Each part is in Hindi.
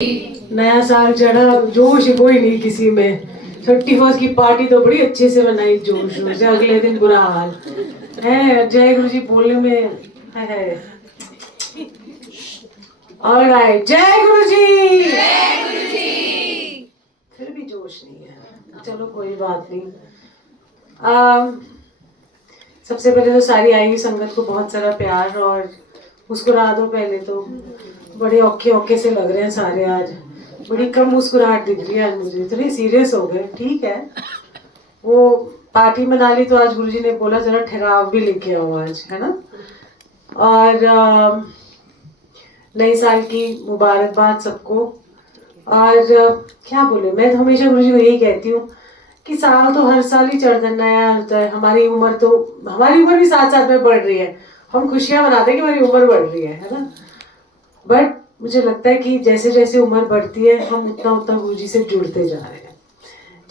नया साल चढ़ा, जोश कोई नहीं किसी में। 31st की पार्टी तो बड़ी अच्छे से मनाई, जोश से। अगले दिन बुरा हाल है। जय गुरु जी बोलने में है। ऑलराइट, जय गुरु जी। फिर भी जोश नहीं है, चलो कोई बात नहीं। सबसे पहले तो सारी आई हुई संगत को बहुत सारा प्यार और मुस्कुरा दो। पहले तो बड़े औखे औखे से लग रहे हैं सारे आज, बड़ी कम मुस्कुराहट दिख रही है आज मुझे। इतने सीरियस हो गए। ठीक है, वो पार्टी मना ली तो आज गुरुजी ने बोला जरा ठहराव भी लेके आओ आज, है ना। और नए साल की मुबारकबाद सबको। और क्या बोले, मैं तो हमेशा गुरुजी को यही कहती हूँ कि साल तो हर साल ही चढ़ नया होता है। हमारी उम्र भी साथ साथ में बढ़ रही है। हम खुशियां मनाते हैं कि हमारी उम्र बढ़ रही है ना। बट मुझे लगता है कि जैसे जैसे उम्र बढ़ती है हम उतना उतना गुरुजी से जुड़ते जा रहे हैं।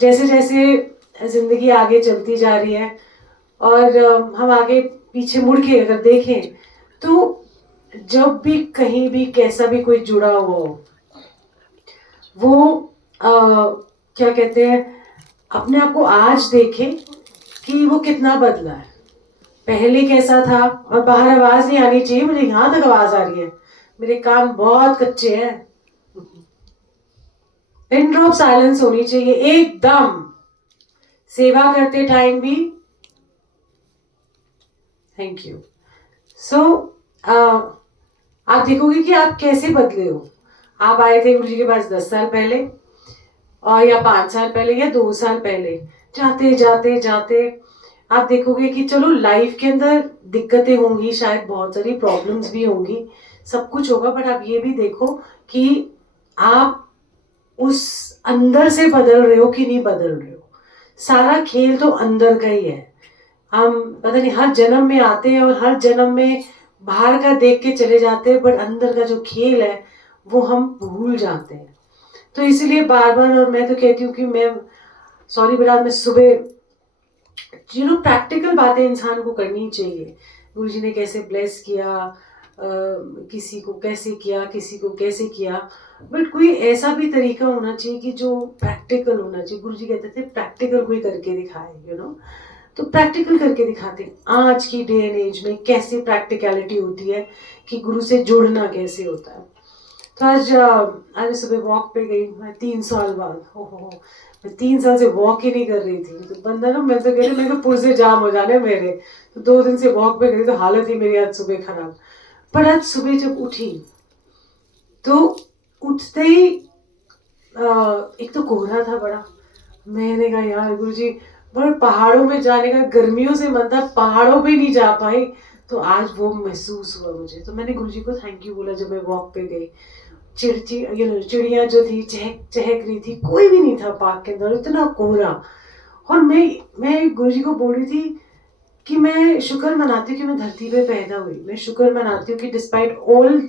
जैसे जैसे जिंदगी आगे चलती जा रही है और हम आगे पीछे मुड़ के अगर देखें तो जब भी कहीं भी कैसा भी कोई जुड़ा हुआ हो, वो क्या कहते हैं, अपने आप को आज देखे कि वो कितना बदला है। पहले कैसा था, और बाहर आवाज नहीं आनी चाहिए, मुझे यहाँ तक आवाज आ रही है, मेरे कान बहुत कच्चे हैं। पिन ड्रॉप साइलेंस होनी चाहिए एकदम। सेवा करते टाइम भी। Thank you. सो आप देखोगे कि आप कैसे बदले हो। आप आए थे गुरु जी के पास 10 साल पहले, और या 5 साल पहले या 2 साल पहले। जाते जाते जाते आप देखोगे कि चलो लाइफ के अंदर दिक्कतें होंगी, शायद बहुत सारी प्रॉब्लम्स भी होंगी, सब कुछ होगा, बट आप ये भी देखो कि आप उस अंदर से बदल रहे हो कि नहीं बदल रहे हो। सारा खेल तो अंदर का ही है। हम पता नहीं हर जन्म में आते हैं और हर जन्म में बाहर का देख के चले जाते हैं, बट अंदर का जो खेल है वो हम भूल जाते हैं। तो इसीलिए बार बार, और मैं तो कहती हूँ कि मैं सॉरी बेटा, मैं सुबह प्रैक्टिकल बातें इंसान को करनी चाहिए। गुरुजी ने कैसे ब्लेस किया, किसी को कैसे किया, किसी को कैसे किया, बट कोई ऐसा भी तरीका होना चाहिए कि जो प्रैक्टिकल होना चाहिए। गुरुजी कहते थे प्रैक्टिकल कोई करके दिखाए, तो प्रैक्टिकल करके दिखाते हैं। आज की डे एंड एज में कैसे प्रैक्टिकलिटी होती है कि गुरु से जुड़ना कैसे होता है। तो आज सुबह वॉक पे गई मैं 3 साल बाद। हो मैं 3 साल से वॉक ही नहीं कर रही थी। तो बंदा ना, मैं तो कह रही मेरे को पुर्जे जाम हो जाने मेरे। तो 2 दिन से वॉक पे गई तो हालत ही मेरी आज सुबह खराब। पर आज सुबह जब उठी तो उठते ही एक तो कोहरा था बड़ा। मैंने कहा यार गुरुजी, बड़े पहाड़ों में जाने का गर्मियों से मन था, पहाड़ों पे नहीं जा पाई। तो आज वो महसूस हुआ मुझे। तो मैंने गुरुजी को थैंक यू बोला जब मैं वॉक पे गई। चिड़िया जो थी चहक चहक रही थी, कोई भी नहीं था पार्क के अंदर, इतना कोहरा। और मैं गुरुजी को बोल रही थी कि मैं शुक्र मनाती हूँ कि मैं धरती पे पैदा हुई। मैं शुक्र मनाती हूँ कि डिस्पाइट ऑल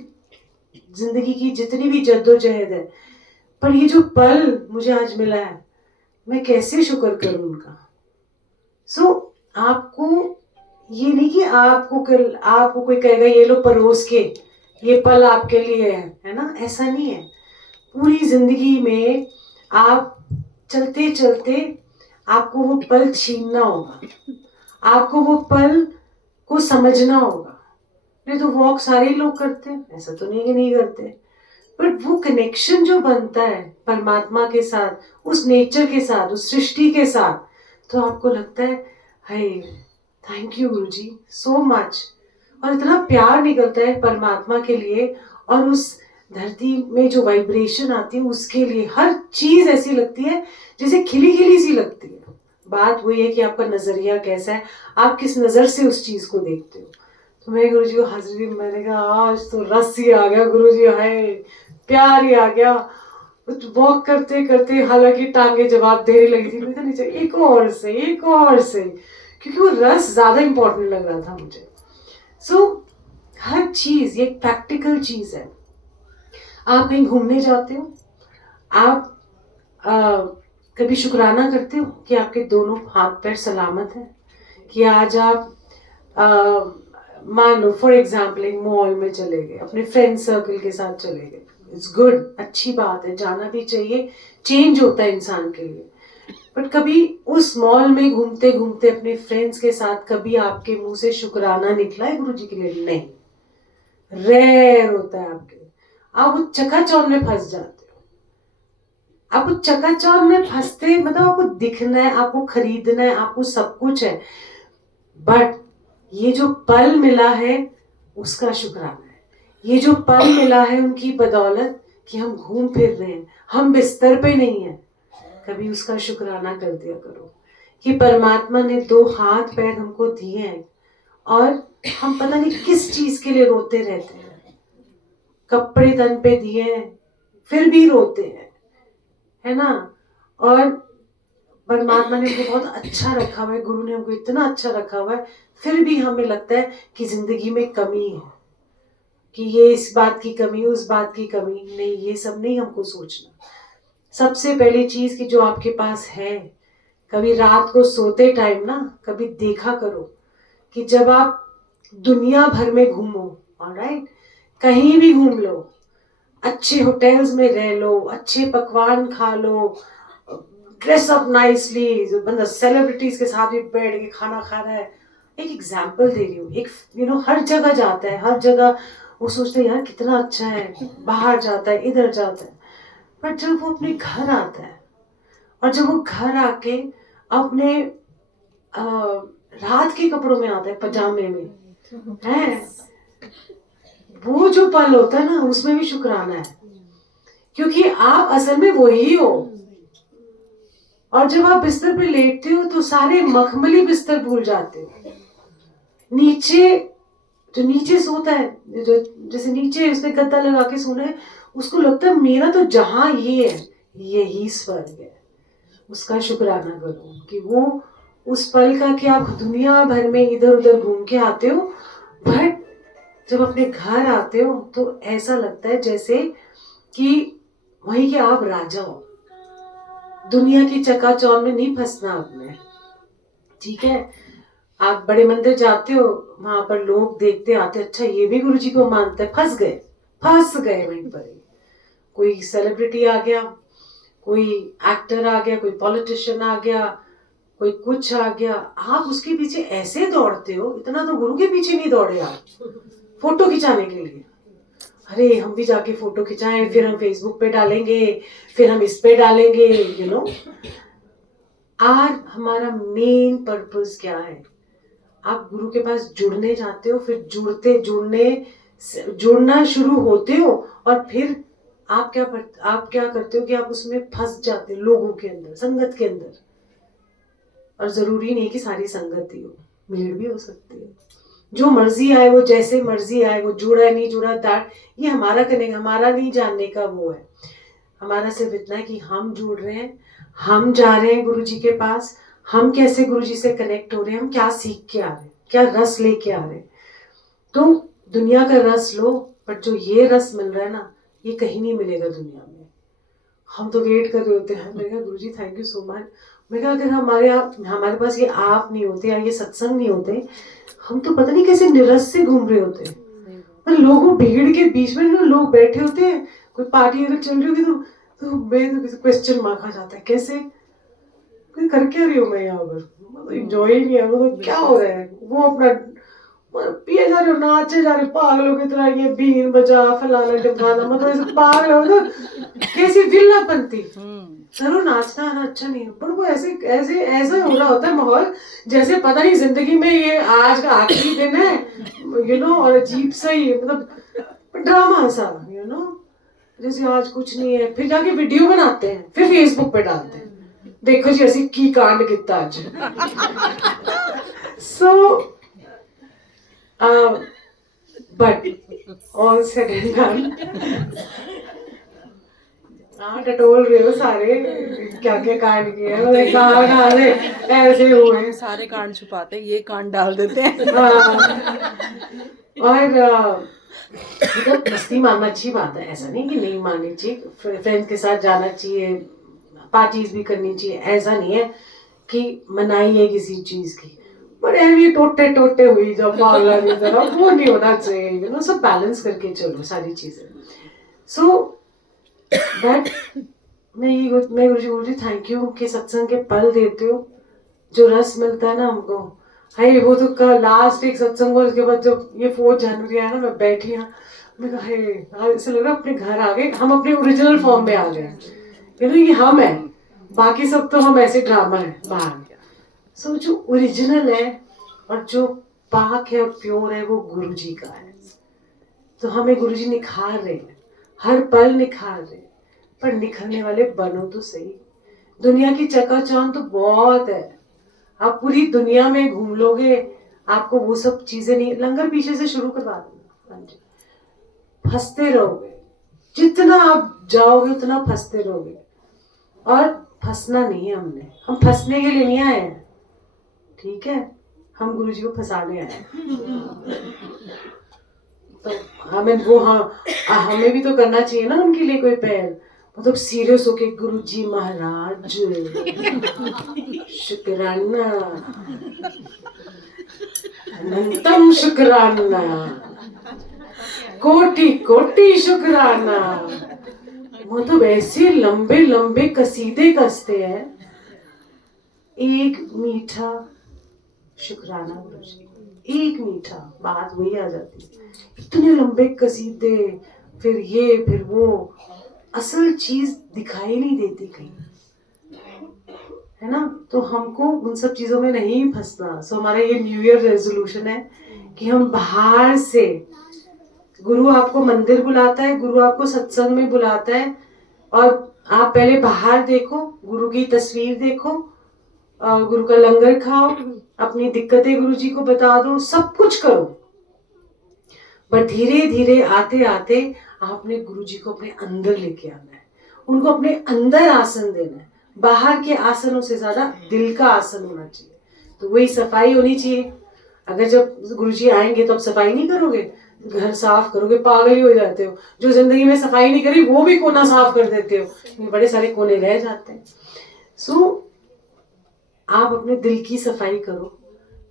जिंदगी की जितनी भी जद्दोजहद है, पर ये जो पल मुझे आज मिला है, मैं कैसे शुक्र करूं उनका। आपको ये नहीं कि आपको कोई कहेगा ये लो परोस के, ये पल आपके लिए है ना, ऐसा नहीं है। पूरी जिंदगी में आप चलते चलते आपको वो पल छीनना होगा, आपको वो पल को समझना होगा। नहीं तो वॉक सारे लोग करते हैं, ऐसा तो नहीं कि नहीं करते, बट वो कनेक्शन जो बनता है परमात्मा के साथ, उस नेचर के साथ, उस सृष्टि के साथ, तो आपको लगता है hi thank you Guruji so much. और इतना प्यार निकलता है परमात्मा के लिए, और उस धरती में जो वाइब्रेशन आती है उसके लिए। हर चीज ऐसी लगती है जैसे खिली खिली सी लगती है। बात वही है कि आपका नजरिया कैसा है, आप किस नजर से उस चीज को देखते हो। तो मैं गुरुजी को हाजिरी, मैंने कहा आज तो रस ही आ गया गुरुजी, हाय प्यार ही आ गया। वॉक करते करते हालांकि टांगे जवाब देने लगी थी, मैं नीचे एक और से एक और से, क्योंकि वो रस ज्यादा इंपॉर्टेंट लग रहा था मुझे। हर चीज ये प्रैक्टिकल चीज है। आप कहीं घूमने जाते हो, आप कभी शुक्राना करते हो कि आपके दोनों हाथ पैर सलामत हैं, कि आज आप मान लो फॉर एग्जाम्पल एक मॉल में चले गए, अपने फ्रेंड सर्कल के साथ चले गए, इट्स गुड, अच्छी बात है, जाना भी चाहिए, चेंज होता है इंसान के लिए। बट कभी उस मॉल में घूमते घूमते अपने फ्रेंड्स के साथ कभी आपके मुंह से शुक्राना निकला है गुरुजी के लिए? नहीं, रेयर होता है आपके। आप उस चकाचौंध में फंस जाते हो। आप उस चकाचौंध में फंसते, मतलब आपको दिखना है, आपको खरीदना है, आपको सब कुछ है, बट ये जो पल मिला है उसका शुक्राना है। ये जो पल मिला है उनकी बदौलत कि हम घूम फिर रहे हैं, हम बिस्तर पे नहीं है, कभी उसका शुक्राना कर दिया करो कि परमात्मा ने 2 हाथ पैर हमको दिए हैं और हम पता नहीं किस चीज के लिए रोते रहते हैं। कपड़े तन पे दिए हैं फिर भी रोते हैं, है ना? और परमात्मा ने हमको बहुत अच्छा रखा हुआ है, गुरु ने हमको इतना अच्छा रखा हुआ है, फिर भी हमें लगता है कि जिंदगी में कमी है, कि ये इस बात की कमी, उस बात की कमी। नहीं, ये सब नहीं हमको सोचना। सबसे पहली चीज कि जो आपके पास है, कभी रात को सोते टाइम ना कभी देखा करो कि जब आप दुनिया भर में घूमो, ऑलराइट, कहीं भी घूम लो, अच्छे होटल्स में रह लो, अच्छे पकवान खा लो, ड्रेस अप नाइसली, बंदा सेलिब्रिटीज के साथ भी बैठ के खाना खा रहा है। एक एग्जाम्पल दे रही हूँ, एक हर जगह जाता है, हर जगह वो सोचता है यार कितना अच्छा है, बाहर जाता है, इधर जाता है, पर जब वो अपने घर आता है और जब वो घर आके अपने रात के कपड़ों में आता है, पजामे में है, वो जो पल होता है ना, उसमें भी शुक्राना है, क्योंकि आप असल में वही हो। और जब आप बिस्तर पे लेटते हो तो सारे मखमली बिस्तर भूल जाते हो। नीचे जो नीचे सोता है, जो जैसे नीचे उसने गद्दा लगा के सोना है, उसको लगता है मेरा तो जहां ये है यही स्वर्ग है। उसका शुक्राना करो कि वो उस पल का कि आप दुनिया भर में इधर उधर घूम के आते हो, बट जब अपने घर आते हो तो ऐसा लगता है जैसे कि वहीं के आप राजा हो। दुनिया की चकाचौंध में नहीं फंसना आपने, ठीक है? आप बड़े मंदिर जाते हो, वहां पर लोग देखते आते, अच्छा ये भी गुरुजी को मानता है, फंस गए वहीं पर ही। कोई सेलिब्रिटी आ गया, कोई एक्टर आ गया, कोई पॉलिटिशियन आ गया, कोई कुछ आ गया, आप उसके पीछे ऐसे दौड़ते हो, इतना तो गुरु के पीछे नहीं दौड़े आप फोटो खिंचाने के लिए। अरे हम भी जाके फोटो खिंचाएं, फिर हम फेसबुक पे डालेंगे, फिर हम इस पे डालेंगे, आज हमारा मेन पर्पस क्या है? आप गुरु के पास जुड़ने जाते हो, फिर जुड़ना शुरू होते हो, और फिर आप क्या करते हो कि आप उसमें फंस जाते हो, लोगों के अंदर, संगत के अंदर। और जरूरी नहीं कि सारी संगत ही हो, भीड़ भी हो सकती है, जो मर्जी आए, वो जैसे मर्जी आए, वो जुड़ा है नहीं जुड़ा, दैट ये हमारा कनेक्ट, हमारा नहीं जानने का वो है। हमारा सिर्फ इतना है कि हम जुड़ रहे हैं, हम जा रहे हैं गुरु जी के पास, हम कैसे गुरु जी से कनेक्ट हो रहे हैं, हम क्या सीख के आ रहे हैं, क्या रस लेके आ रहे हैं। तो दुनिया का रस लो, बट जो ये रस मिल रहा है ना, ये कहीं नहीं मिलेगा दुनिया में। हम तो वेट कर रहे होते हैं, मैंने कहा गुरु जी थैंक यू सो मच। मैं कहा अगर हमारे पास ये आप नहीं होते या ये सत्संग नहीं होते, हम तो पता नहीं कैसे निरस से घूम रहे होते। पर लोगों भीड़ के बीच में ना लोग बैठे होते हैं, कोई पार्टी अगर चल रही होगी तो मैं तो क्वेश्चन मार्क आ जाता है, कैसे कर क्या रही हूँ मैं यहाँ पर, मतलब इंजॉय ही नहीं है, मतलब क्या हो रहा है। वो अपना पिए जा रहे हो, नाचे जा रहे हो पागलों की तरह, ये बीन बजा फलाना ढमकाना, मतलब ऐसे पागल हो ना, कैसी विल्ला बनती। चलो नाचना आना अच्छा नहीं है, पर वो ऐसे ऐसे ऐसा हो रहा होता है माहौल, जैसे पता नहीं जिंदगी में ये आज का आखिरी दिन है, और अजीब सा ही, मतलब ड्रामा सा, जैसे आज कुछ नहीं है, फिर जाके वीडियो बनाते हैं, फिर फेसबुक पे डालते हैं, देखो जी ऐसी की कांड किता आज। So but all said and done, हाँ टटोल रहे हो सारे, क्या क्या कांड किए हैं, कहाँ से ऐसे हुए, सारे कांड छुपाते, ये कांड डाल देते हैं। और मतलब मस्ती मारना अच्छी बात है, ऐसा नहीं कि नहीं माननी चाहिए, फ्रेंड्स के साथ जाना चाहिए, पार्टीज भी करनी चाहिए, ऐसा नहीं है कि मनाई है किसी चीज की, पर ये टोटे टोटे हुई जब पागला की तरह, वो नहीं होना चाहिए, सब बैलेंस करके चलो सारी चीजें। सो बट मैं गुरु जी बोलती थैंक यू कि सत्संग के पल देते हो, जो रस मिलता है ना हमको। हाय वो तो का लास्ट एक सत्संग हुआ, उसके बाद जब ये 4 जनवरी आया ना, मैं बैठी हाँ, मैं कहा हे ऐसा लग रहा अपने घर आ गए, हम अपने ओरिजिनल फॉर्म में आ गए। ये हम है, बाकी सब तो हम ऐसे ड्रामा है बाहर। सो जो ओरिजिनल है और जो पाक है और प्योर है वो गुरु जी का है। तो हमें गुरु जी निखार रहे हैं, हर पल निखार रहे हैं, पर निखरने वाले बनो तो सही। दुनिया की चकाचौंध तो बहुत है, आप पूरी दुनिया में घूम लोगे, आपको वो सब चीजें नहीं। लंगर पीछे से शुरू करवा देना, हाँ जी, फंसते रहोगे, जितना आप जाओगे उतना फंसते रहोगे। और फंसना नहीं है, हम फंसने के लिए नहीं आए हैं, ठीक है, हम गुरु जी को फंसाने आए हैं। तो हमें वो हमें भी तो करना चाहिए ना उनके लिए कोई पहल, मतलब सीरियस होके गुरु जी महाराज शुक्राना, अनंतम शुक्राना, कोटि कोटि शुक्राना। वो तो वैसे लंबे लंबे कसीदे कसते हैं, एक मीठा शुक्राना गुरु जी, एक मीठा, बात वही आ जाती है। इतने लंबे कसीदे, फिर ये फिर वो, असल चीज दिखाई नहीं देती कहीं, है ना। तो हमको उन सब चीजों में नहीं फंसना। सो हमारा ये न्यू ईयर रेजोल्यूशन है कि हम बाहर से, गुरु आपको मंदिर बुलाता है, गुरु आपको सत्संग में बुलाता है, और आप पहले बाहर देखो, गुरु की तस्वीर देखो, गुरु का लंगर खाओ, अपनी दिक्कतें गुरु जी को बता दो, सब कुछ करो। पर धीरे धीरे आते आते आपने गुरु जी को अपने अंदर लेके आना है, उनको अपने अंदर आसन देना है। बाहर के आसनों से ज्यादा दिल का आसन होना चाहिए, तो वही सफाई होनी चाहिए। अगर जब गुरु जी आएंगे तो आप सफाई नहीं करोगे, घर साफ करोगे, पागल ही हो जाते हो। जो जिंदगी में सफाई नहीं करी वो भी कोना साफ कर देते हो, बड़े सारे कोने रह जाते हैं। सो आप अपने दिल की सफाई करो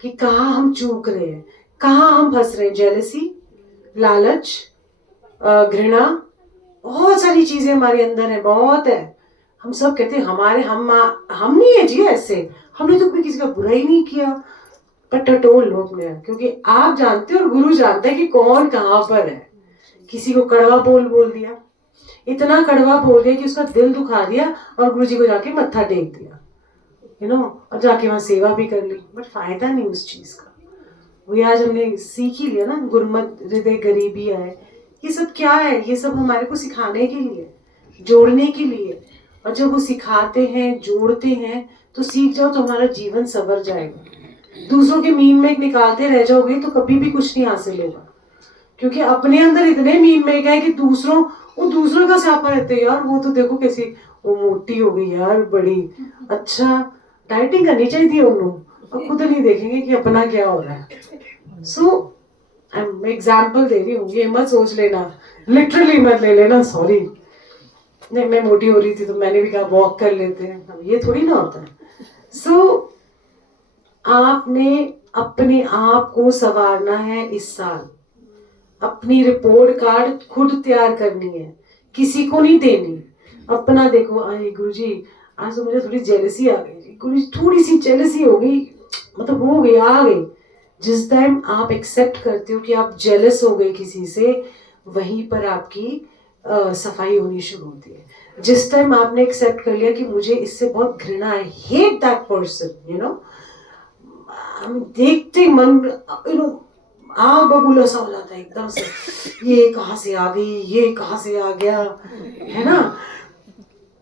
कि कहाँ हम चूक रहे हैं, कहाँ हम फंस रहे हैं। जेलसी, लालच, घृणा, बहुत सारी चीजें हमारे अंदर है, बहुत है। हम सब कहते हैं हमारे हम नहीं है जी ऐसे, हमने तो कोई किसी का बुरा ही नहीं किया। पर टटोल लो अपने, क्योंकि आप जानते हो और गुरु जानते हैं कि कौन कहाँ पर है। किसी को कड़वा बोल दिया, इतना कड़वा बोल दिया कि उसका दिल दुखा दिया, और गुरु जी को जाके मत्था टेक दिया, और जाके वहां सेवा भी कर ली, बट फायदा नहीं उस चीज का। वही आज हमने सीख ही लिया ना, गुरमत हृदय गरीबी है, ये सब क्या है, ये सब हमारे को सिखाने के लिए, जोड़ने के लिए। और जब वो सिखाते हैं, जोड़ते हैं, तो सीख जाओ तो हमारा जीवन संवर जाएगा। दूसरों के मीन में निकालते रह जाओगे तो कभी भी कुछ नहीं हासिल होगा, क्योंकि अपने अंदर इतने मीन में गए कि दूसरों का स्यापा रहते हैं। यार वो तो देखो कैसी वो मोटी हो गई यार, बड़ी अच्छा, डाइटिंग करनी चाहिए उन्होंने, और खुद नहीं देखेंगे कि अपना क्या हो रहा है। सो मैं एग्जाम्पल दे रही हूँ, ये मत सोच लेना, लिटरली मत ले लेना, सॉरी। नहीं, मैं मोटी हो रही थी तो मैंने भी कहा वॉक कर लेते हैं, अब ये थोड़ी ना होता है। सो आपने अपने आप को संवारना है इस साल, अपनी रिपोर्ट कार्ड खुद तैयार करनी है, किसी को नहीं देनी। अपना देखो, अरे गुरुजी आज तो मुझे थोड़ी जेलसी आ गई, गुरुजी थोड़ी सी जेलसी हो गई, मतलब हो गई, आ गई। जिस टाइम आप एक्सेप्ट करते हो कि आप जेलस हो गए किसी से, वहीं पर आपकी सफाई होनी शुरू होती है। जिस टाइम आपने एक्सेप्ट कर लिया कि मुझे इससे बहुत घृणा है, हेट दैट पर्सन, देखते मन आग बबूला सा हो जाता है एकदम से, ये कहाँ से आ गई, ये कहाँ से आ गया, है ना।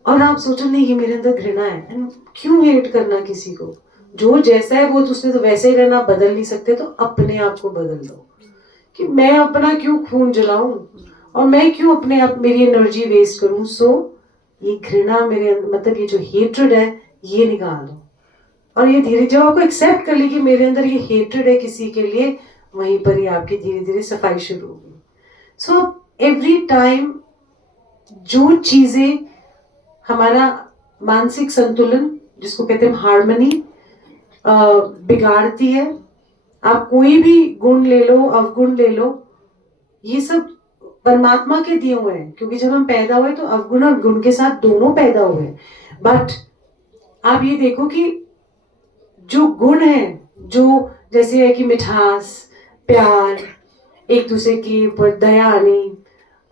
और आप सोचो नहीं ये मेरे अंदर घृणा है, क्यों हेट करना किसी को, जो जैसा है वो तो उसने तो वैसे ही रहना, बदल नहीं सकते, तो अपने आप को बदल दो कि मैं अपना क्यों खून जलाऊं, और मैं क्यों अपने आप मेरी एनर्जी वेस्ट करूं। सो ये घृणा मेरे अंदर, मतलब ये जो हेट्रेड है, ये निकाल दो। और ये धीरे जब आपको एक्सेप्ट कर ली कि मेरे अंदर ये हेट्रेड है किसी के लिए, वहीं पर ही आपकी धीरे धीरे सफाई शुरू होगी। सो एवरी टाइम जो चीजें हमारा मानसिक संतुलन, जिसको कहते हैं हार्मनी, बिगाड़ती है, आप कोई भी गुण ले लो, अवगुण ले लो, ये सब परमात्मा के दिए हुए हैं, क्योंकि जब हम पैदा हुए तो अवगुण और गुण के साथ दोनों पैदा हुए हैं। बट आप ये देखो कि जो गुण है, जो जैसे है कि मिठास, प्यार, एक दूसरे के ऊपर दया आनी,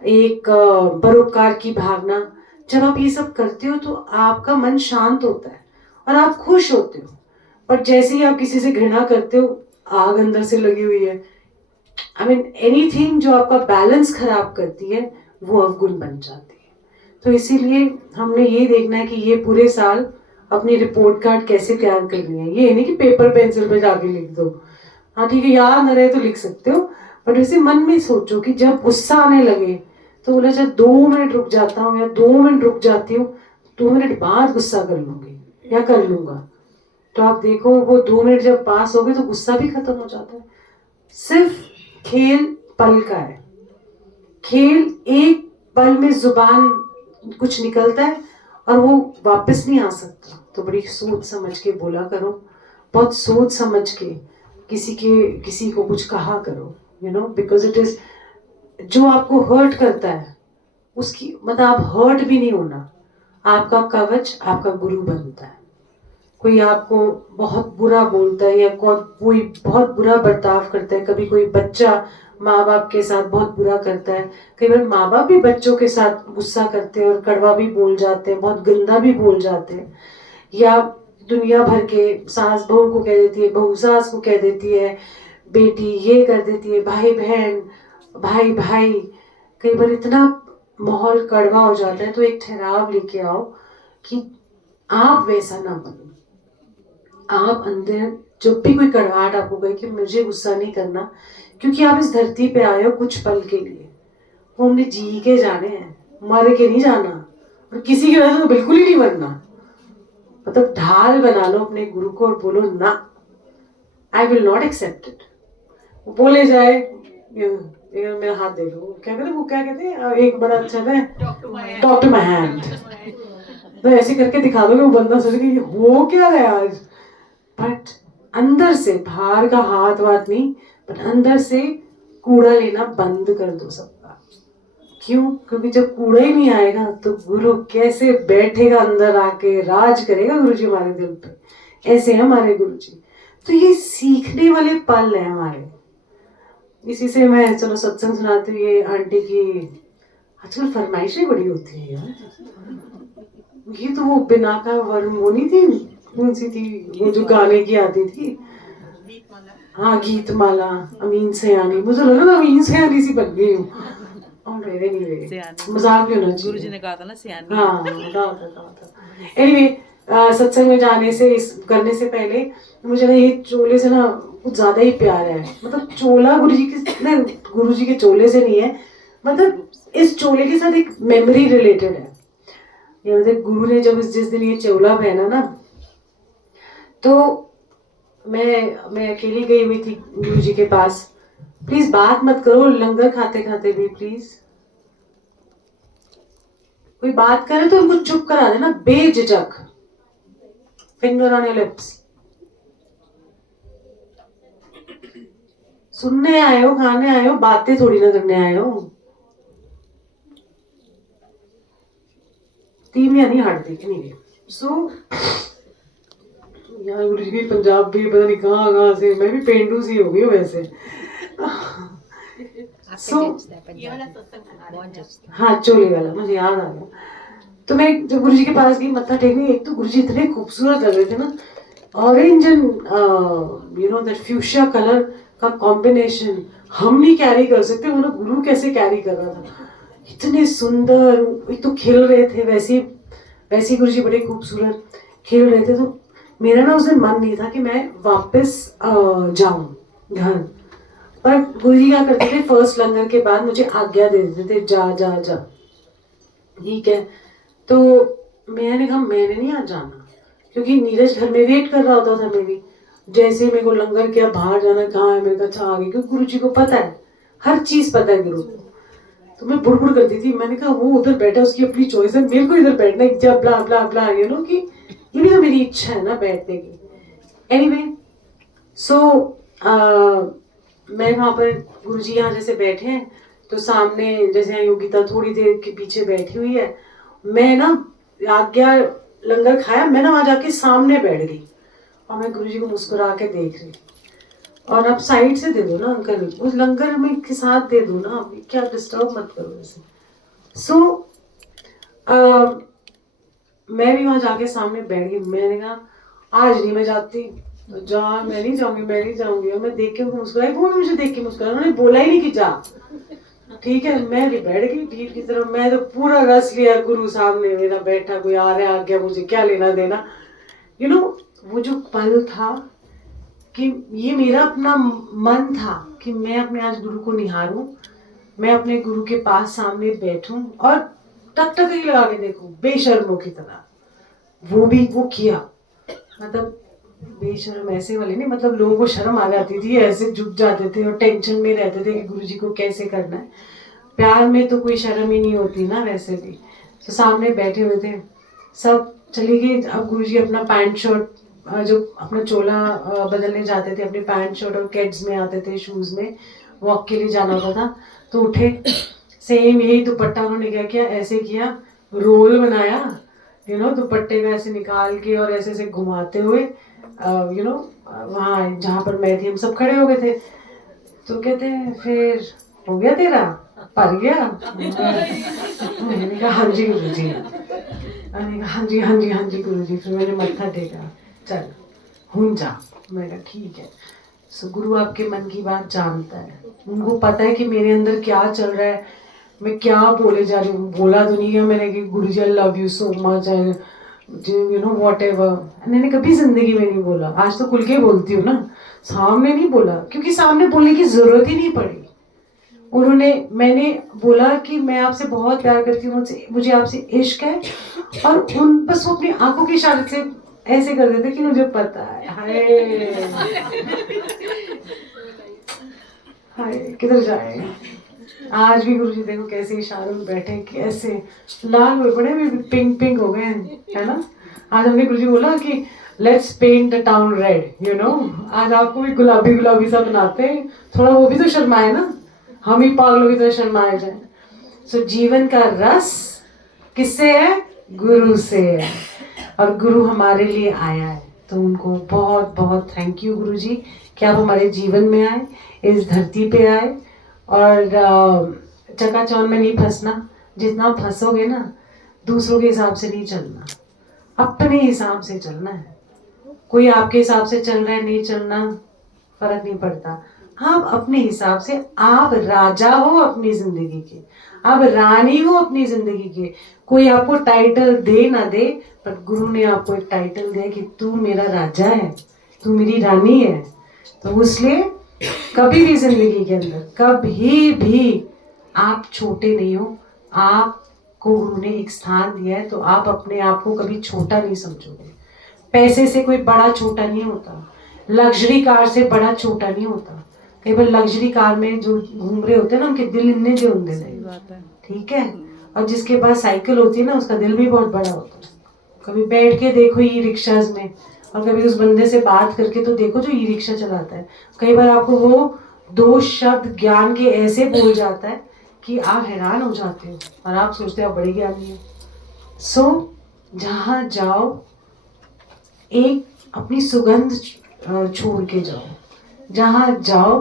एक परोपकार की भावना, जब आप ये सब करते हो तो आपका मन शांत होता है और आप खुश होते हो। पर जैसे ही आप किसी से घृणा करते हो, आग अंदर से लगी हुई है। आई मीन एनीथिंग जो आपका बैलेंस खराब करती है वो अवगुण बन जाती है। तो इसीलिए हमने ये देखना है कि ये पूरे साल अपनी रिपोर्ट कार्ड कैसे तैयार करनी है। ये नहीं कि पेपर पेंसिल पे जाके लिख दो, हाँ ठीक है, याद न रहे तो लिख सकते हो, बट वैसे मन में सोचो कि जब गुस्सा आने लगे तो बोला जब 2 मिनट रुक जाता हूँ या 2 मिनट रुक जाती हूँ, 2 मिनट बाद गुस्सा कर लूंगी या कर लूंगा। तो आप देखो वो 2 मिनट जब पास हो गए तो गुस्सा भी खत्म हो जाता है। सिर्फ खेल पल का है, खेल एक पल में जुबान कुछ निकलता है और वो वापस नहीं आ सकता। तो बड़ी सोच समझ के बोला करो, बहुत सोच समझ के किसी को कुछ कहा करो, you know, because it is, जो आपको हर्ट करता है उसकी मतलब आप हर्ट भी नहीं होना, आपका कवच आपका गुरु बनता है। कोई आपको बहुत बुरा बोलता है या कोई बहुत बुरा बर्ताव करता है, कभी कोई बच्चा माँ बाप के साथ बहुत बुरा करता है, कई बार माँ बाप भी बच्चों के साथ गुस्सा करते हैं और कड़वा भी बोल जाते हैं, बहुत गंदा भी बोल जाते हैं, या दुनिया भर के सास बहू को कह देती है, बहू सास को कह देती है, बेटी ये कर देती है, भाई बहन, भाई भाई, कई बार इतना माहौल कड़वा हो जाता है। तो एक ठहराव लेके आओ कि आप वैसा ना बनो। आप अंदर जब भी कोई कड़वाहट आपको कहे कि मुझे गुस्सा नहीं करना, क्योंकि आप इस धरती पे आए हो कुछ पल के लिए, वो हमने जी के जाने हैं, मर के नहीं जाना, और किसी की वजह से तो बिल्कुल ही नहीं मरना। मतलब ढाल बना लो अपने गुरु को और बोलो ना, I will not accept it. वो बोले जाए, मेरा हाथ दे दो, क्या कहते, वो क्या कहते हैं, एक बड़ा अच्छा है, टॉक टू माई हैंड, तो ऐसे करके दिखा दो कि वो बंदा सोचे कि हो क्या रहा है आज। बट अंदर से, बाहर का हाथ वाथ नहीं, बट अंदर से कूड़ा लेना बंद कर दो सबका। क्यों? क्योंकि जब कूड़ा ही नहीं आएगा तो गुरु कैसे बैठेगा अंदर आके, राज करेगा गुरु जी हमारे दिल पे। ऐसे है हमारे गुरु जी। तो ये सीखने वाले पल है हमारे। इसी से मैं चलो सत्संग सुनाती हूँ। ये आंटी की आजकल फरमाइशें बड़ी होती है यार। ये तो वो बिना का वर्म वो नहीं थी, कौन सी थी वो जो गाने की आती थी, हाँ गीत माला, अमीन सयानी, मुझे लगा ना अमीन सयानी सी बन गई हूँ। मजाक भी होना चाहिए। गुरुजी ने कहा था ना सियानी। हाँ कहा था। एनीवे, सत्संग में जाने से, इस करने से पहले मुझे ना ये चोले से ना कुछ ज्यादा ही प्यार है। मतलब चोला गुरु जी के चोले से नहीं है, मतलब इस चोले के साथ एक मेमोरी रिलेटेड है। ये मतलब गुरु ने जब जिस दिन ये चोला पहना ना, तो मैं अकेली गई हुई थी गुरु जी के पास। प्लीज बात मत करो लंगर खाते खाते भी, प्लीज कोई बात करे तो उनको चुप करा देना बेझिझक। Finger on your lips. सुनने आए हो, खाने आए हो, बातें थोड़ी ना करने आए हो। तीमियां नहीं हट देखनी है। सो यहाँ गुरु जी भी पंजाब भी पता नहीं कहाँ से, मैं भी पेंडू सी हो गई हूँ वैसे। हाँ चोले वाला मुझे याद आ गया। तो मैं जब गुरु जी के पास गई मत्था टेकने, एक तो गुरु जी इतने खूबसूरत लग रहे थे ना, orange and you know that fuchsia colour का कॉम्बिनेशन हम नहीं कैरी कर सकते, वो ना गुरु कैसे कैरी कर रहा था, इतने सुंदर। एक तो खिल रहे थे, वैसे गुरु जी बड़े खूबसूरत खेल रहे थे। तो मेरा ना उस दिन मन नहीं था कि मैं वापस जाऊं घर, पर गुरु जी क्या करते थे, फर्स्ट लंगर के बाद मुझे आज्ञा दे देते थे, जा जा जा, ठीक है। तो मैंने कहा मैंने नहीं आज जाना, क्योंकि नीरज घर में वेट कर रहा होता था मेरी। जैसे मेरे को लंगर किया, बाहर जाना कहाँ है, मैंने कहा अच्छा आगे, क्योंकि गुरु जी को पता है, हर चीज पता है गुरु को। तो मैं बुड़बुड़ करती थी, मैंने कहा वो उधर बैठा, उसकी अपनी चॉइस है, मेरे को इधर बैठना है, जब ब्ला ब्ला ब्ला, यू नो, कि ये भी तो मेरी इच्छा है ना बैठने की। एनीवे, सो मैं वहां पर, गुरु जी यहाँ जैसे बैठे हैं, तो सामने जैसे योगिता थोड़ी देर के पीछे बैठी हुई है, मैं ना आज्ञा लंगर खाया, मैं ना वहां जाके सामने बैठ गई और मैं गुरुजी को मुस्कुरा के देख रही, और आप साइड से दे दो ना अंकल, उस लंगर में के साथ दे दो ना, क्या डिस्टर्ब मत करो ऐसे। सो मैं भी वहां जाके सामने बैठ गई, मैंने कहा आज नहीं मैं जाती, तो जा, मैं नहीं जाऊंगी, मैं नहीं जाऊंगी। और मैं देख के मुस्कुराई, वो भी मुझे देख के मुस्कुराई, उन्होंने बोला ही नहीं कि जा, ठीक है। मैं भी बैठ गई भीड़ की तरफ, मैं तो पूरा रस लिया, गुरु सामने मेरा बैठा, कोई आ रहा आ गया, मुझे क्या लेना देना, यू नो। वो जो पल था कि ये मेरा अपना मन था कि मैं अपने आज गुरु को निहारूं, मैं अपने गुरु के पास सामने बैठूं और टकटकी लगा के देखूं बेशर्मों की तरह। वो भी वो किया, मतलब बेशर्म ऐसे वाले नहीं, मतलब लोगों को शर्म आ जाती थी, ऐसे झुक जाते थे और टेंशन में रहते थे कि गुरुजी को कैसे करना है। प्यार में तो कोई शर्म ही नहीं होती ना वैसे भी। तो सामने बैठे हुए थे सब, चली गई। अब गुरुजी अपना पैंट शर्ट, जो अपना चोला बदलने जाते थे, अपने पैंट शर्ट और केड्स में आते थे, शूज में वॉक के लिए जाना होता था, तो उठे, सेम यही दुपट्टा उन्होंने क्या किया, ऐसे किया, रोल बनाया, यू नो, दुपट्टे का ऐसे निकाल के और ऐसे ऐसे घुमाते हुए, यू नो, वहाँ जहाँ पर मैं थी हम सब खड़े हो गए थे। तो कहते हैं फिर हो गया तेरा, पर गया। मैंने कहा हाँ जी गुरु जी, मैंने कहा हाँ जी हाँ जी हाँ जी गुरु जी। फिर मैंने मत्था टेका, चल हूँ जा। मैंने कहा ठीक है। सो गुरु आपके मन की बात जानता है, उनको पता है कि मेरे अंदर क्या चल रहा है, मैं क्या बोले जा रही हूँ। बोला तो नहीं है मैंने कि guru ji I love you so much and you know whatever, मैंने कभी जिंदगी में नहीं बोला। आज तो खुल के बोलती हूँ ना, सामने नहीं बोला, क्योंकि सामने बोलने की जरूरत ही नहीं पड़ी। उन्होंने, मैंने बोला कि मैं आपसे बहुत प्यार करती हूँ, मुझे आपसे इश्क है, और उन बस वो अपनी आंखों के इशारे से ऐसे कर देते कि मुझे पता है। हाय हाय किधर जाए। आज भी गुरुजी देखो कैसे इशारों में बैठे, कैसे लाल हुए पड़े, भी पिंक पिंक हो गए हैं, है ना। आज हमने गुरुजी बोला कि let's paint the town red, you know, आज आपको भी गुलाबी गुलाबी सा बनाते हैं, थोड़ा वो भी तो शर्माए ना, हम ही पागलों की तरह शर्माए जाए। सो जीवन का रस किससे है, गुरु से है, और गुरु हमारे लिए आया है। तो उनको बहुत बहुत थैंक यू गुरु जी कि आप हमारे जीवन में आए, इस धरती पे आए, और चकाचौंध में नहीं फंसना। जितना फंसोगे ना, दूसरों के हिसाब से नहीं चलना, अपने हिसाब से चलना है। कोई आपके हिसाब से चल रहा है, नहीं चलना, फर्क नहीं पड़ता। आप अपने हिसाब से, आप राजा हो अपनी जिंदगी के, आप रानी हो अपनी जिंदगी के। कोई आपको टाइटल दे ना दे, पर गुरु ने आपको एक टाइटल दिया कि तू मेरा राजा है, तू मेरी रानी है। तो इसलिए कभी भी जिंदगी के अंदर, कभी भी आप छोटे नहीं हो। आपको गुरु ने एक स्थान दिया है, तो आप अपने आप को कभी छोटा नहीं समझोगे। पैसे से कोई बड़ा छोटा नहीं होता, लग्जरी कार से बड़ा छोटा नहीं होता। कई बार लग्जरी कार में जो घूम रहे होते हैं ना, उनके दिल इतने जो होते हैं, ठीक है। और जिसके पास साइकिल होती है ना, उसका दिल भी बहुत बड़ा होता है। कभी बैठ के देखो ई रिक्शाज में, और कभी उस बंदे से बात करके तो देखो जो ई रिक्शा चलाता है। कई बार आपको वो दो शब्द ज्ञान के ऐसे बोल जाता है कि आप हैरान हो जाते हो, और आप सोचते हो आप बड़े ज्ञानी हो। सो जहाँ जाओ, एक अपनी सुगंध छोड़ के जाओ। जहाँ जाओ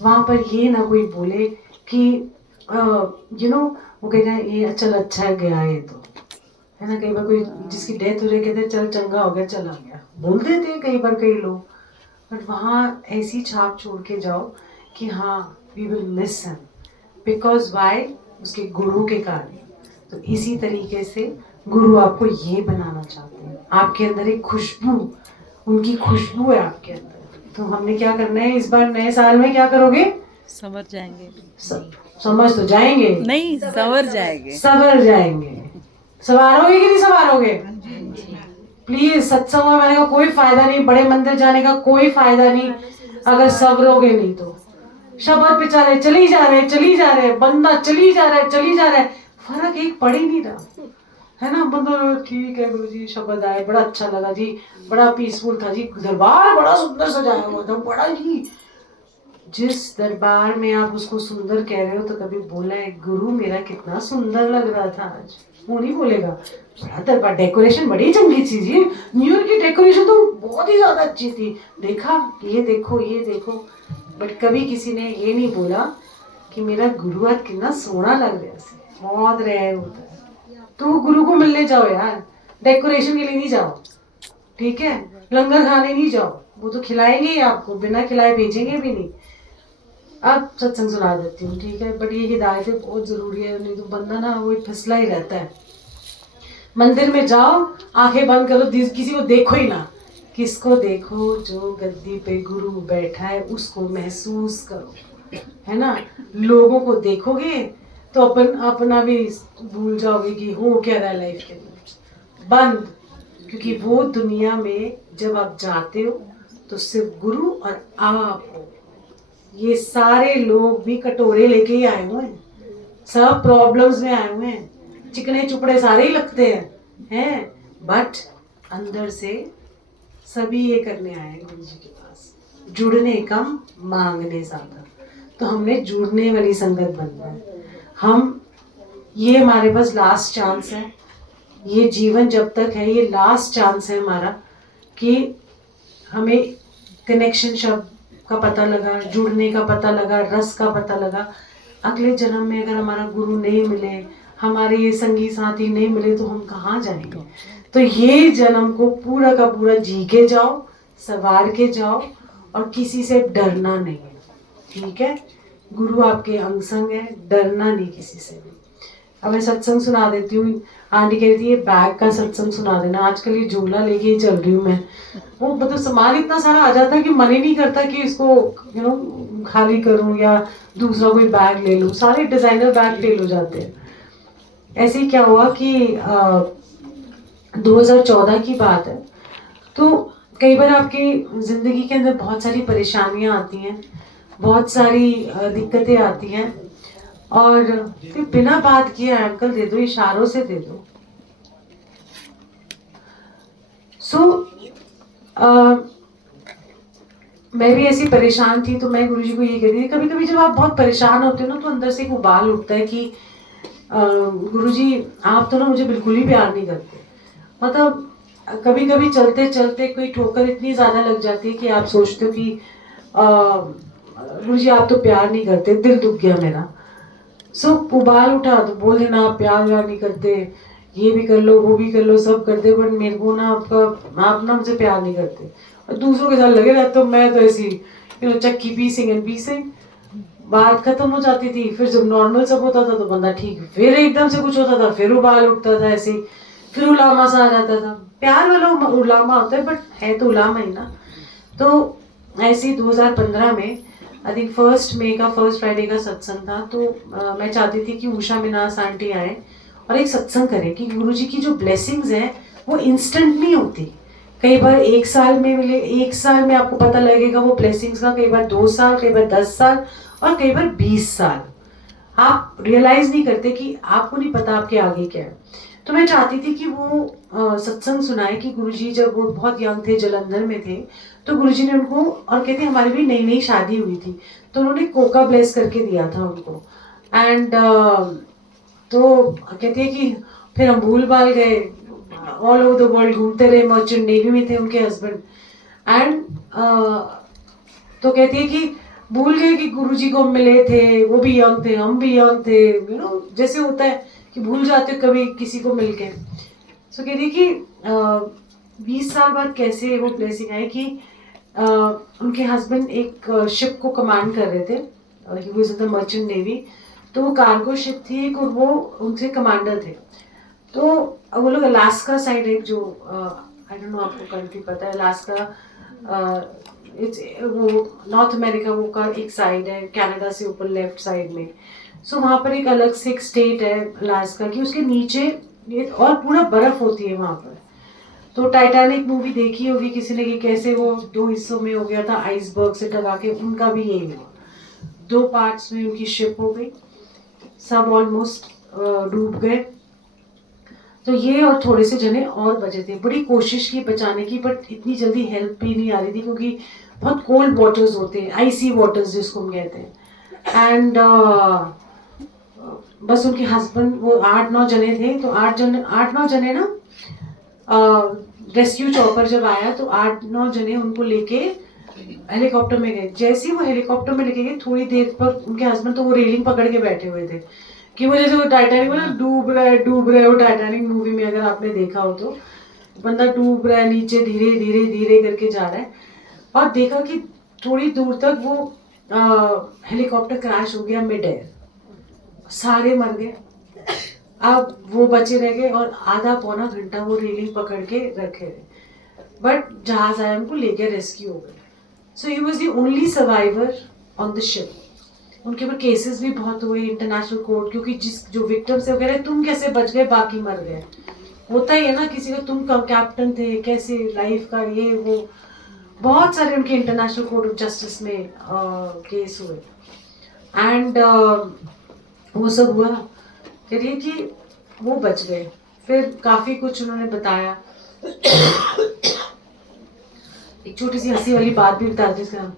वहाँ पर ये ना कोई बोले कि यू नो, वो कहेगा ये चल अच्छा है गया ये तो, है ना। कई बार कोई जिसकी डेथ हो रही कहते चल चंगा हो गया, चला गया, बोल देते हैं कई बार कई लोग। बट वहाँ ऐसी छाप छोड़ के जाओ कि हाँ we will miss him, because why, उसके गुरु के कारण। तो इसी तरीके से गुरु आपको ये बनाना चाहते हैं, आपके अंदर एक खुशबू, उनकी खुशबू है आपके अंदर। तो हमने क्या करना है इस बार नए साल में, क्या करोगे, संवर जाएंगे, समझ तो जाएंगे नहीं संवर जाएंगे, सवर जाएंगे। सवारोगे कि नहीं सवारोगे, प्लीज। सत्संग में मैंने कहा कोई फायदा नहीं, बड़े मंदिर जाने का कोई फायदा नहीं अगर सवरोगे नहीं तो। शब्द बेचारे चली जा रहे चली जा रहे, बंदा चली जा रहा है चली जा रहा है, फर्क एक पड़ ही नहीं रहा, है ना। बंदा ठीक है गुरु जी शब्द आए, बड़ा अच्छा लगा जी, बड़ा पीसफुल था जी, दरबार बड़ा सुंदर सजाया हुआ था, बड़ा ही जिस दरबार में आप उसको सुंदर कह रहे हो तो कभी बोला है गुरु मेरा कितना सुंदर लग रहा था आज? वो नहीं बोलेगा। बड़ा दरबार, डेकोरेशन बड़ी चंगी चीज है, न्यू ईयर की डेकोरेशन तो बहुत ही ज्यादा अच्छी थी, देखा, ये देखो ये देखो। बट कभी किसी ने ये नहीं बोला कि मेरा गुरु आज कितना सोना लग रहा है। बहुत रेयर होता है। तो वो गुरु को मिलने जाओ यार, डेकोरेशन के लिए नहीं जाओ, ठीक है? लंगर खाने नहीं जाओ, वो तो खिलाएंगे ही आपको, बिना खिलाए भेजेंगे भी नहीं। अब सत्संग सुना देती हूँ, ठीक है? बट ये हिदायतें बहुत जरूरी है, नहीं तो बंदा ना वो फिसला ही रहता है। मंदिर में जाओ, आंखें बंद करो, किसी को देखो ही ना। किसको देखो? जो गद्दी पे गुरु बैठा है उसको महसूस करो, है ना? लोगों को देखोगे तो अपना भी भूल जाओगे कि हो क्या रहा है लाइफ के अंदर। बंद। क्योंकि वो दुनिया में जब आप जाते हो तो सिर्फ गुरु और आप हो। ये सारे लोग भी कटोरे लेके ही आए हुए हैं, सब प्रॉब्लम्स में आए हुए हैं, चिकने चुपड़े सारे ही लगते हैं, बट अंदर से सभी ये करने आए हैं गुरु जी के पास, जुड़ने कम मांगने ज्यादा। तो हमने जुड़ने वाली संगत बनना है। हम, ये हमारे पास लास्ट चांस है, ये जीवन जब तक है ये लास्ट चांस है हमारा कि हमें कनेक्शन शब्द का पता लगा, जुड़ने का पता लगा, रस का पता लगा। अगले जन्म में अगर हमारा गुरु नहीं मिले, हमारे ये संगी साथी नहीं मिले तो हम कहाँ जाएंगे? तो ये जन्म को पूरा का पूरा जी के जाओ, सवार के जाओ, और किसी से डरना नहीं है, ठीक है? गुरु आपके अंग संग है, डरना नहीं किसी से भी। अब मैं सत्संग सुना देती हूँ। आंटी कह रही थी ये बैग का सत्संग सुना देना, आजकल ये झोला लेके ही चल रही हूँ मैं। वो मतलब सामान इतना सारा आ जाता है कि मन ही नहीं करता कि इसको खाली करूँ या दूसरा कोई बैग ले लूँ। सारे डिजाइनर बैग फेल हो जाते हैं। ऐसे ही क्या हुआ कि 2014 की बात है। तो कई बार आपकी जिंदगी के अंदर बहुत सारी परेशानियां आती हैं, बहुत सारी दिक्कतें आती हैं, और फिर बिना बात किए अंकल दे दो, इशारों से दे दो। मैं भी ऐसी परेशान थी, तो मैं गुरुजी को ये कहती थी, कभी कभी जब आप बहुत परेशान होते हो ना तो अंदर से एक उबाल उठता है कि गुरुजी आप तो ना मुझे बिल्कुल ही प्यार नहीं करते। मतलब कभी कभी चलते चलते कोई ठोकर इतनी ज्यादा लग जाती है कि आप सोचते हो कि गुरुजी आप तो प्यार नहीं करते, दिल दुख गया मेरा। उबाल उठा तो बोल देना आप प्यार व्यार नहीं करते, ये भी कर लो वो भी कर लो सब करते, बट मेरे को ना आप ना मुझे प्यार नहीं करते। और दूसरों के साथ लगे रहते तो मैं तो ऐसी चक्की पीसिंग एंड पीसिंग, बात खत्म हो जाती थी। फिर जब नॉर्मल सब होता था तो बंदा ठीक, फिर एकदम से कुछ होता था फिर उबाल उठता था, ऐसे फिर उलामा सा आ जाता था। प्यार वाला उलामा होता है बट है तो उलामा ही ना। तो ऐसे ही 2015 में आई थिंक 1 मई का, फर्स्ट फ्राइडे का सत्संग था। तो मैं चाहती थी कि उषा मिनास आंटी आए और एक सत्संग करें कि गुरुजी की जो ब्लेसिंग्स हैं वो इंस्टेंट नहीं होती। कई बार 1 साल में मिले, 1 साल में आपको पता लगेगा वो ब्लेसिंग्स का, कई बार 2 साल, कई बार 10 साल और कई बार 20 साल। आप रियलाइज नहीं करते कि आपको नहीं पता आपके आगे क्या है। तो मैं चाहती थी कि वो सत्संग सुनाए कि गुरुजी जब वो बहुत यंग थे, जलंधर में थे, तो गुरुजी ने उनको, और कहते हमारी भी नई नई शादी हुई थी, तो उन्होंने कोका ब्लेस करके दिया था उनको। एंड तो कहते हैं कि फिर हम भूल भाल गए, ऑल ओवर द वर्ल्ड घूमते रहे, मर्चेंट नेवी में थे उनके हस्बैंड। एंड तो कहती है कि भूल गए कि गुरुजी को मिले थे, वो भी यंग थे, हम भी यंग थे, जैसे होता है कि भूल जाते कभी किसी को मिलके। सो कहती है कि 20 साल बाद कैसे वो ब्लेसिंग आई कि उनके हस्बैंड एक शिप को कमांड कर रहे थे, he was in the merchant navy. तो वो कार्गो शिप थी एक, और वो उनसे कमांडर थे। तो वो लोग अलास्का साइड, एक जो आई डोंट नो आपको कंट्री पता है अलास्का, वो नॉर्थ अमेरिका वो का एक साइड है, कनाडा से ऊपर लेफ्ट साइड में। वहाँ पर एक अलग से एक स्टेट है अलास्का की, उसके नीचे और पूरा बर्फ होती है वहाँ पर। तो टाइटैनिक मूवी देखी होगी किसी ने कि कैसे वो 2 हिस्सों में हो गया था आइसबर्ग से टकरा के, उनका भी यही हुआ, 2 पार्ट्स में उनकी शिप हो गई, सब ऑलमोस्ट डूब गए। तो ये और थोड़े से जने और बचे थे, बड़ी कोशिश की बचाने की, बट इतनी जल्दी हेल्प भी नहीं आ रही थी क्योंकि बहुत कोल्ड वाटर्स होते हैं, आइसी वाटर्स जिसको हम कहते हैं। एंड बस उनके हस्बैंड, वो 8-9 जने थे, तो 8-9 जने ना, रेस्क्यू चॉपर जब आया तो 8-9 जने उनको लेके हेलीकॉप्टर में गए। जैसे ही वो हेलीकॉप्टर में लेके गए, थोड़ी देर पर उनके हस्बैंड तो वो रेलिंग पकड़ के बैठे हुए थे कि वो जैसे वो टाइटैनिक में ना डूब रहा है वो टाइटैनिक मूवी में, अगर आपने देखा हो तो बंदा डूब रहा है नीचे, धीरे धीरे धीरे करके जा रहा है। और देखा कि थोड़ी दूर तक वो हेलीकॉप्टर क्रैश हो गया मिड एयर, सारे मर गए। अब वो बचे रह गए और आधा पौना घंटा वो रेलिंग पकड़ के रखे रहे, बट जहाज आया उनको लेके रेस्क्यू हो गए। So he was the only survivor on the ship. उनके ऊपर केसेस भी बहुत हुए इंटरनेशनल कोर्ट, क्योंकि जो विक्टिम्स थे वो कह रहे तुम कैसे बच गए, बाकी मर गए। होता ही है ना किसी का, तुम कब कैप्टन थे, कैसे लाइफ का ये वो, बहुत सारे उनके इंटरनेशनल कोर्ट ऑफ जस्टिस में केस हुए। एंड वो सब हुआ, कह रही है कि वो बच गए। फिर काफी कुछ उन्होंने बताया। एक छोटी सी हंसी वाली बात भी बता दी इसका।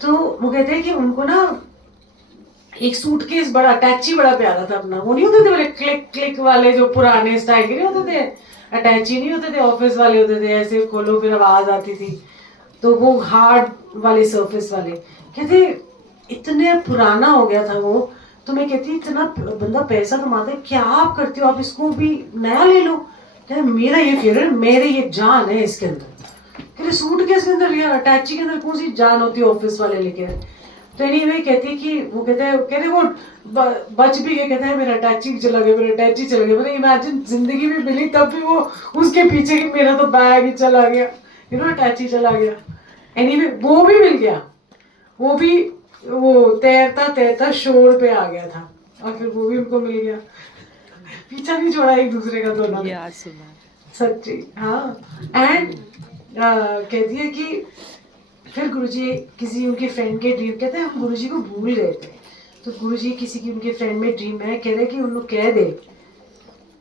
तो वो कहते हैं कि उनको ना एक सूटकेस बड़ा अटैची बड़ा प्यारा था अपना, वो नहीं होते थे बोले क्लिक क्लिक वाले जो पुराने स्टाइल के नहीं होते थे, अटैची नहीं होते थे, ऑफिस वाले होते थे, ऐसे खोलो फिर आवाज आती थी, तो वो हार्ड वाले सरफेस वाले। कहते इतने पुराना हो गया था वो, तो मैं कहती इतना बंदा पैसा कमाता है, क्या आप करते हो, आप इसको भी नया ले लो। कहते मेरा ये फेवरेट, मेरे ये जान है इसके अंदर। कहते सूट केस के अंदर यार अटैची के अंदर कौन सी जान होती है ऑफिस वाले लेके। तो एनीवे कहती है कि वो कहते वो बच भी गए, कहते हैं मेरा अटैची चला गया, मेरा अटैची चला गया। मैंने इमेजिन जिंदगी में मिली तब भी वो उसके पीछे कि मेरा तो बैग ही चला गया, यू नो अटैची चला गया। एनीवे वो भी मिल गया, वो भी वो तैरता तैरता शोर पे आ गया था, और फिर वो भी उनको मिल गया। पीछा नहीं छोड़ा एक दूसरे का दोनों ने, याद सुना सच्ची। हाँ। एंड कहती है कि फिर गुरुजी किसी उनके फ्रेंड के ड्रीम, कहते हैं हम गुरुजी को भूल गए थे, तो गुरुजी किसी की उनके फ्रेंड में ड्रीम है, कह रहे कि उन्होंने कह दे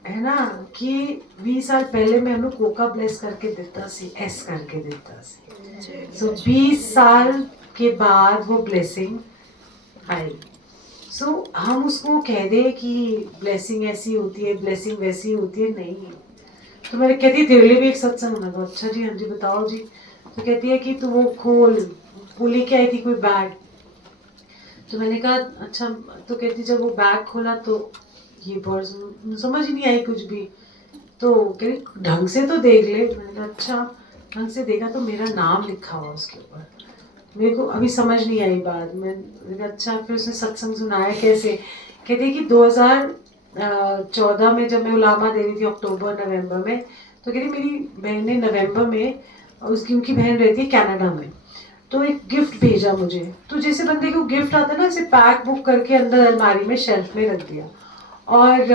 है ना कि 20 साल पहले मैं उन्हें कोका ब्लेस करके देता सी, एस करके देता सी। सो 20 साल के बाद वो ब्लेसिंग आई। सो हम उसको कह दे कि ब्लेसिंग ऐसी होती है, ब्लेसिंग वैसी होती है, नहीं। तो मैंने कहती तेरे लिए भी एक सत्संग होना था। अच्छा जी, हाँ जी बताओ जी। तो कहती है कि तू वो खोल, वो लेके आई थी कोई बैग। तो मैंने कहा अच्छा। तो कहती जब वो बैग खोला तो ये बहुत समझ ही नहीं आई कुछ भी। तो कह रही ढंग से तो देख ले। मैंने कहा अच्छा। ढंग से देखा तो मेरा नाम लिखा हुआ उसके ऊपर। मेरे को अभी समझ नहीं आई बात। मैंने कहा अच्छा। फिर उसने सत्संग सुनाया कैसे। कहती कि 2014 में जब मैं उलामा दे रही थी अक्टूबर नवंबर में, तो कहती मेरी बहन ने नवंबर में, उनकी बहन रहती है कनाडा में, तो एक गिफ्ट भेजा मुझे। तो जैसे बंदे को गिफ्ट आता है ना, इसे पैक बुक करके अंदर अलमारी में शेल्फ में रख दिया। और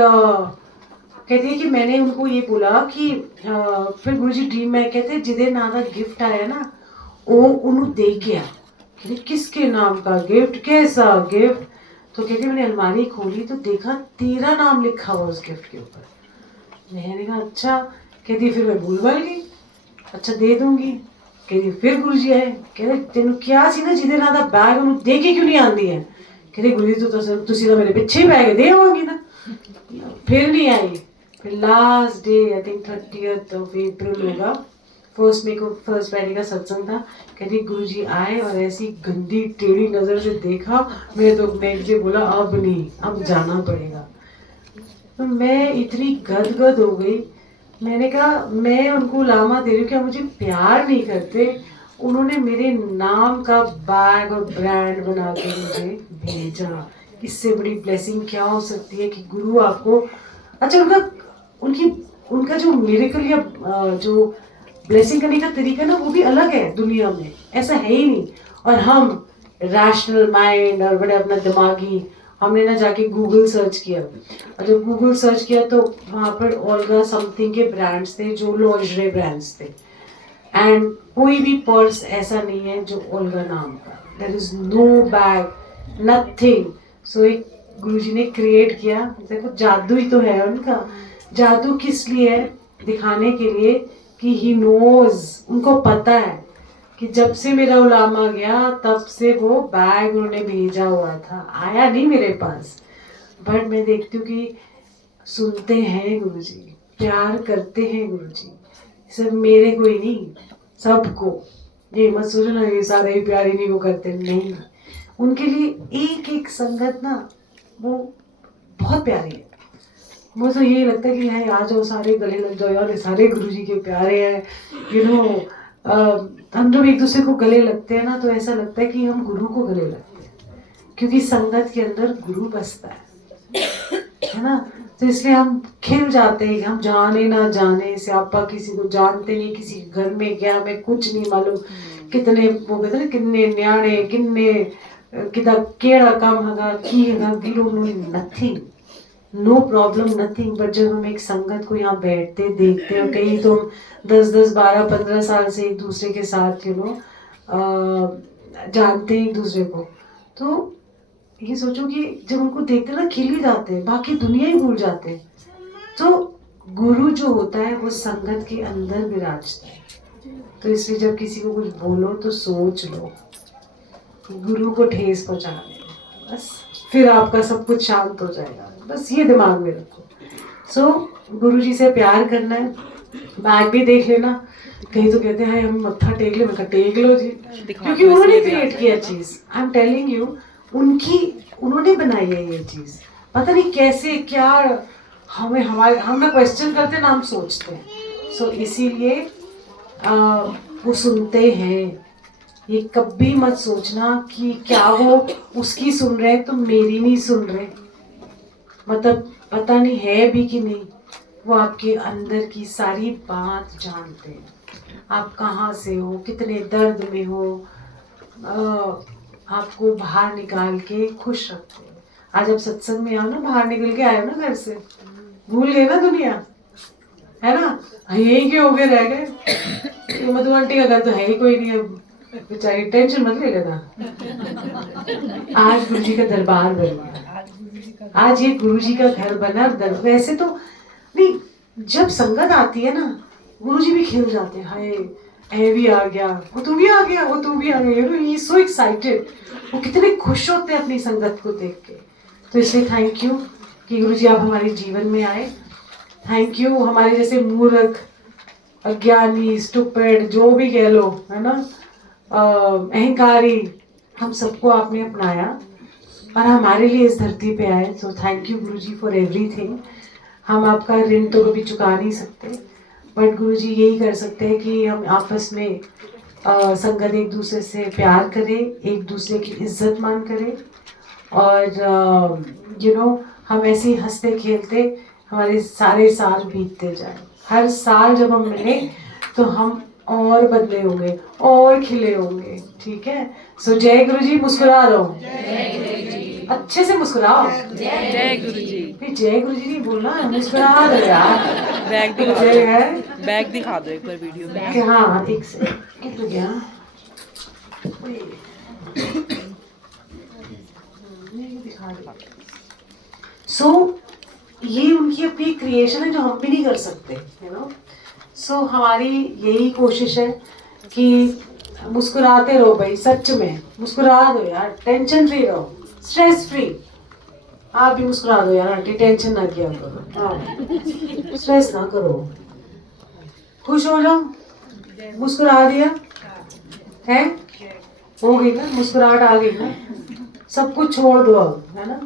कहती है कि मैंने उनको ये बोला कि फिर गुरुजी ड्रीम में कहते जिदे नाम का गिफ्ट आया ना वो उन्होंने दे के आ। कहती किसके नाम का गिफ्ट, कैसा गिफ्ट। तो कहती मैंने अलमारी खोली तो देखा तेरा नाम लिखा हुआ उस गिफ्ट के ऊपर। मैंने कहा अच्छा। कहती फिर मैं भूल गई। अच्छा दे दूंगी। कहती फिर गुरुजी आए, कहते तेन क्या सी ना जिदे नाम का बैग उन्होंने दे के क्यों नहीं आंदी है। कहती गुरुजी तुसी तो मेरे पिछे पै गए, दे आवांगी ना। फिर नहीं आई। फिर last day I think 30th of April होगा, फर्स्ट फ्राइडे का सत्संग था। कहती गुरुजी आए और ऐसी गंदी टेढ़ी नजर से देखा। मैं तो नेक्स्ट डे बोला अब नहीं, अब जाना पड़ेगा। तो मैं इतनी गदगद हो गई। मैंने कहा मैं उनको लामा दे रही हूँ, क्या मुझे प्यार नहीं करते। उन्होंने मेरे नाम का बैग और ब्रांड बना के मुझे भेजा। इससे बड़ी ब्लेसिंग क्या हो सकती है कि गुरु आपको। अच्छा उनका जो मिरेकल या जो ब्लेसिंग करने का तरीका ना वो भी अलग है दुनिया में, ऐसा है ही नहीं। और हम रैशनल माइंड और बड़े अपना दिमागी, हमने ना जाके गूगल सर्च किया। और जब गूगल सर्च किया तो वहाँ पर ओल्गा समथिंग के ब्रांड्स थे जो लॉन्जरे ब्रांड्स थे। एंड कोई भी पर्स ऐसा नहीं है जो ओल्गा नाम का, there is no bag, nothing. So एक गुरुजी ने क्रिएट किया। देखो जादू ही तो है उनका। जादू किस लिए है, दिखाने के लिए कि ही नोज, उनको पता है कि जब से मेरा उलामा गया तब से वो बैग उन्होंने भेजा हुआ था, आया नहीं मेरे पास, बट मैं देखती हूँ कि सुनते हैं गुरुजी, प्यार करते हैं गुरुजी, सिर्फ मेरे को ही नहीं सबको। ये मत सोचो ना ये सारे ही प्यार इन्हीं को करते, नहीं, उनके लिए एक एक संगत ना वो बहुत प्यारी है। मुझे तो ये लगता है कि यहाँ आ जाओ सारे गले लग जाओ यार, ये सारे गुरुजी के प्यारे हैं, यू नो। हम जब एक दूसरे को गले लगते हैं ना तो ऐसा लगता है कि हम गुरु को गले लगते हैं, क्योंकि संगत के अंदर गुरु बसता है ना। तो इसलिए हम खिल जाते हैं, हम जाने ना जाने से आपा किसी को जानते नहीं, किसी के घर में गया हमें कुछ नहीं मालूम, कितने वो कहते ना कितने न्याणे किन्ने किदा केड़ा काम हगा की हगा, we don't know nothing, no problem nothing. But जब हम एक संगत को यहाँ बैठते देखते हैं, कहीं तो 10-10, 12-15 साल से एक दूसरे के साथ जानते हैं एक दूसरे को, तो ये सोचो कि जब उनको देखते ना खिल ही जाते हैं, बाकी दुनिया ही भूल जाते हैं। तो गुरु जो होता है वो संगत के अंदर विराजता है। तो इसलिए जब किसी को कुछ बोलो तो सोच लो, गुरु को ठेस पहुंचा दे, बस फिर आपका सब कुछ शांत हो जाएगा, बस ये दिमाग में रखो। सो गुरु जी से प्यार करना है। बैग भी देख लेना, कहीं तो कहते हैं हम मत्था टेक ले, मैं टेक लो जी, क्योंकि उन्होंने क्रिएट किया चीज। आई एम टेलिंग यू, उन्होंने बनाई है ये चीज, पता नहीं कैसे क्या हम ना क्वेश्चन करते ना हम सोचते हैं। सो इसीलिए वो सुनते हैं। ये कभी मत सोचना कि क्या वो उसकी सुन रहे हैं तो मेरी नहीं सुन रहे, मतलब पता नहीं है भी कि नहीं। वो आपके अंदर की सारी बात जानते हैं, आप कहाँ से हो, कितने दर्द में हो, आपको बाहर निकाल के खुश रखते हैं। आज आप सत्संग में आओ ना, बाहर निकल के आए ना घर से, भूल गए ना दुनिया, है ना, यहीं के हो गए रह गए। मधु आंटी का घर तो है ही कोई नहीं, अब बेचारी टेंशन मत ले लेना। आज गुरु जी का दरबार बन गया, आज ये गुरु जी का घर बना। वैसे तो नहीं, जब संगत आती है ना गुरु जी भी खिल जाते हैं, हाय ऐ भी आ गया, वो तू भी आ गया, वो तू भी आ गया, you know, he so excited. वो कितने खुश होते हैं अपनी संगत को देख के। तो इसलिए थैंक यू कि गुरु जी आप हमारे जीवन में आए। थैंक यू, हमारे जैसे मूर्ख, अज्ञानी, स्टूपिड, जो भी कह लो, है ना, अहंकारी, हम सबको आपने अपनाया और हमारे लिए इस धरती पे आए। So thank you Guru ji for everything. हम आपका ऋण तो कभी चुका नहीं सकते, बट गुरु जी यही कर सकते हैं कि हम आपस में संगत एक दूसरे से प्यार करें, एक दूसरे की इज्जत मान करें, और यू नो हम ऐसे ही हंसते खेलते हमारे सारे साल बीतते जाए। हर साल जब हम मिले तो हम और बदले होंगे और खिले होंगे, ठीक है। सो जय गुरु जी, मुस्कुरा दो, अच्छे से मुस्कुराओ, जय गुरु जी। फिर जय गुरु जी नहीं बोलना, मुस्कुरा दो यार। बैग दिखा जय दो, है, बैग दिखा दो एक बार वीडियो में। कि हाँ एक से कितना गया सो ये उनकी अपनी क्रिएशन है जो हम भी नहीं कर सकते, यू नो। सो हमारी यही कोशिश है कि मुस्कुराते रहो भाई, सच में मुस्कुरा दो यार, टेंशन फ्री रहो, स्ट्रेस फ्री। आप भी मुस्कुरा दो यार आंटी, टेंशन ना किया करो, हाँ स्ट्रेस ना करो, खुश हो जाओ। मुस्कुरा दिया है, हो गई ना मुस्कुराहट, आ गई ना, सब कुछ छोड़ दो अब, है ना।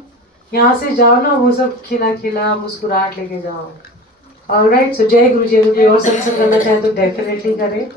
यहाँ से जाओ ना, वो सब खिला खिला मुस्कुराहट लेके जाओ। ऑलराइट, सो जय गुरु जी। अगर कोई और सत्संग करना चाहे तो डेफिनेटली करें।